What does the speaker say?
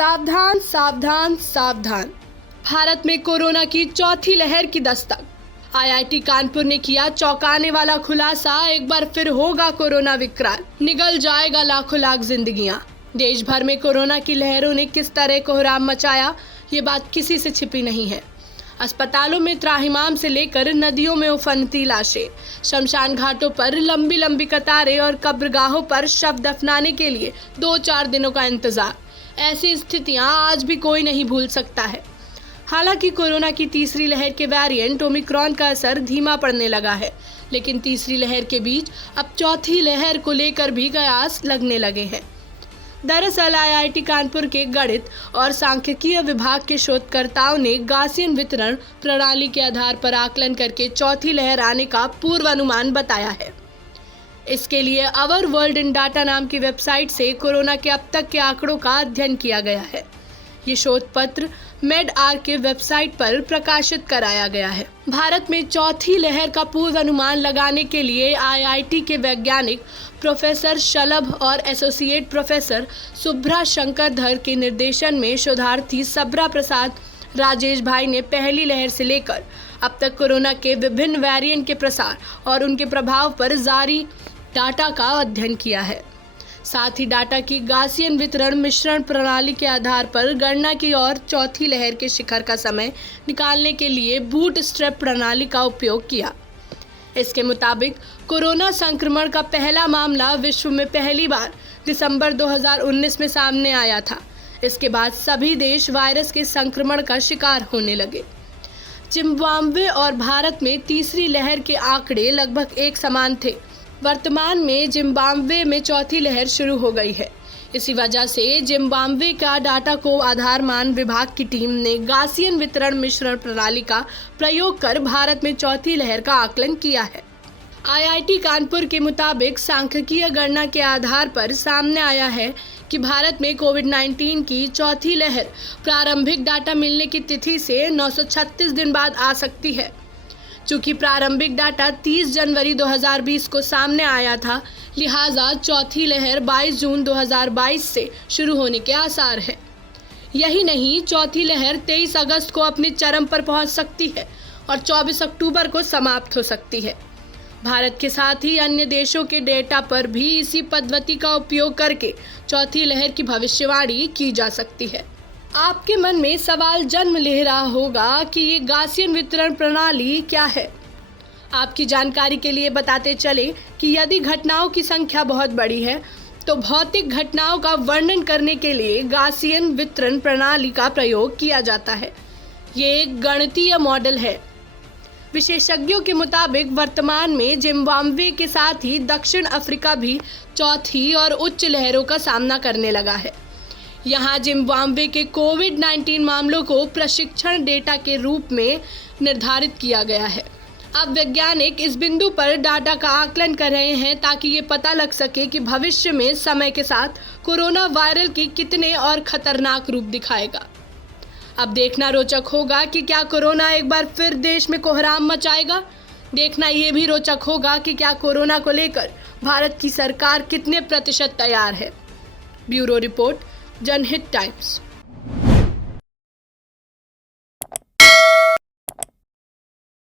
सावधान सावधान सावधान, भारत में कोरोना की चौथी लहर की दस्तक। आईआईटी कानपुर ने किया चौंकाने वाला खुलासा, एक बार फिर होगा कोरोना विकराल, निगल जाएगा लाखों लाख जिंदगियां। देश भर में कोरोना की लहरों ने किस तरह कोहराम मचाया, ये बात किसी से छिपी नहीं है। अस्पतालों में त्राहिमाम से लेकर नदियों में उफनती लाशें, शमशान घाटों पर लंबी लंबी कतारें और कब्रगाहों पर शव दफनाने के लिए 2-4 दिनों का इंतजार। ऐसी स्थितियां आज भी कोई नहीं भूल सकता है। हालांकि कोरोना की तीसरी लहर के वेरिएंट ओमिक्रॉन का असर धीमा पड़ने लगा है, लेकिन तीसरी लहर के बीच अब चौथी लहर को लेकर भी कयास लगने लगे हैं। दरअसल आईआईटी कानपुर के गणित और सांख्यिकीय विभाग के शोधकर्ताओं ने गॉसियन वितरण प्रणाली के आधार पर आकलन करके चौथी लहर आने का पूर्वानुमान बताया है। इसके लिए अवर वर्ल्ड इन डाटा नाम की वेबसाइट से कोरोना के अब तक के आंकड़ों का अध्ययन किया गया है। ये शोध पत्र मेडआर के वेबसाइट पर प्रकाशित कराया गया है। भारत में चौथी लहर का पूर्वानुमान लगाने के लिए आईआईटी के वैज्ञानिक प्रोफेसर शलभ और एसोसिएट प्रोफेसर सुब्रा शंकरधर के निर्देशन में शोधार्थी सबरा प्रसाद राजेश भाई ने पहली लहर से लेकर अब तक कोरोना के विभिन्न वेरिएंट के प्रसार और उनके प्रभाव पर जारी डाटा का अध्ययन किया है। साथ ही डाटा की गॉसियन वितरण मिश्रण प्रणाली के आधार पर गणना की और चौथी लहर के शिखर का समय निकालने के लिए बूटस्ट्रैप प्रणाली का उपयोग किया। इसके मुताबिक कोरोना संक्रमण का पहला मामला विश्व में पहली बार दिसंबर 2019 में सामने आया था। इसके बाद सभी देश वायरस के संक्रमण का शिकार होने लगे। जिम्बाब्वे और भारत में तीसरी लहर के आंकड़े लगभग एक समान थे। वर्तमान में जिम्बाब्वे में चौथी लहर शुरू हो गई है। इसी वजह से जिम्बाब्वे का डाटा को आधार मान विभाग की टीम ने गॉसियन वितरण मिश्रण प्रणाली का प्रयोग कर भारत में चौथी लहर का आकलन किया है। आईआईटी कानपुर के मुताबिक सांख्यिकीय गणना के आधार पर सामने आया है कि भारत में कोविड-19 की चौथी लहर प्रारंभिक डाटा मिलने की तिथि से 936 दिन बाद आ सकती है। चूंकि प्रारंभिक डाटा 30 जनवरी 2020 को सामने आया था, लिहाजा चौथी लहर 22 जून 2022 से शुरू होने के आसार हैं। यही नहीं, चौथी लहर 23 अगस्त को अपने चरम पर पहुंच सकती है और 24 अक्टूबर को समाप्त हो सकती है। भारत के साथ ही अन्य देशों के डेटा पर भी इसी पद्धति का उपयोग करके चौथी लहर की भविष्यवाणी की जा सकती है। आपके मन में सवाल जन्म ले रहा होगा कि ये गॉसियन वितरण प्रणाली क्या है। आपकी जानकारी के लिए बताते चले कि यदि घटनाओं की संख्या बहुत बड़ी है तो भौतिक घटनाओं का वर्णन करने के लिए गॉसियन वितरण प्रणाली का प्रयोग किया जाता है। ये एक गणितीय मॉडल है। विशेषज्ञों के मुताबिक वर्तमान में जिम्बाब्वे के साथ ही दक्षिण अफ्रीका भी चौथी और उच्च लहरों का सामना करने लगा है। यहाँ जिम्बाब्वे के कोविड-19 मामलों को प्रशिक्षण डेटा के रूप में निर्धारित किया गया है। अब वैज्ञानिक इस बिंदु पर डाटा का आकलन कर रहे हैं ताकि ये पता लग सके कि भविष्य में समय के साथ कोरोना वायरल की कितने और खतरनाक रूप दिखाएगा। अब देखना रोचक होगा कि क्या कोरोना एक बार फिर देश में कोहराम मचाएगा। देखना ये भी रोचक होगा कि क्या कोरोना को लेकर भारत की सरकार कितने प्रतिशत तैयार है। ब्यूरो रिपोर्ट, जनहित टाइम्स।